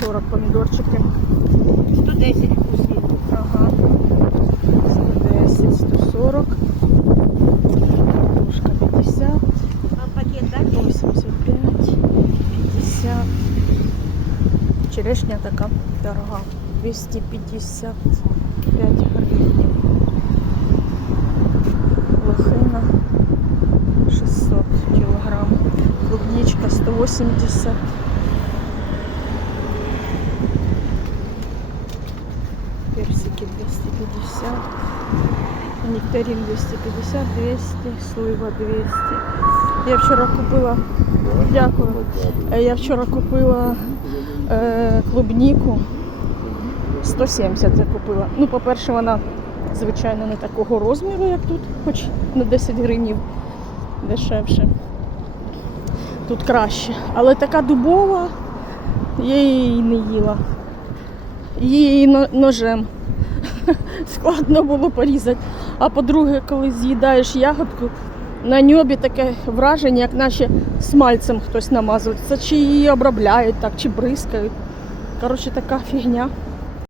140 помідорчики. 110 вкусні. Ага. 110, 140. Тушка 50, А пакет дати? 85, 50. Черешня така дорога. 255 гривень. Лохина 600 кілограм. Клубничка 180. Персики 250. Нектарин 250, 200, слива 200. Я вчора купила, дякую. Я вчора купила е, клубніку 170 закупила. Ну, по-перше, вона, звичайно, не такого розміру, як тут, хоч на 10 гривнів дешевше. Тут краще. Але така дубова, я її не їла. Її ножем складно було порізати. А по-друге, коли з'їдаєш ягодку, на ньобі таке враження, як наче смальцем хтось намазується, чи її обробляють так, чи бризкають. Коротше, така фігня.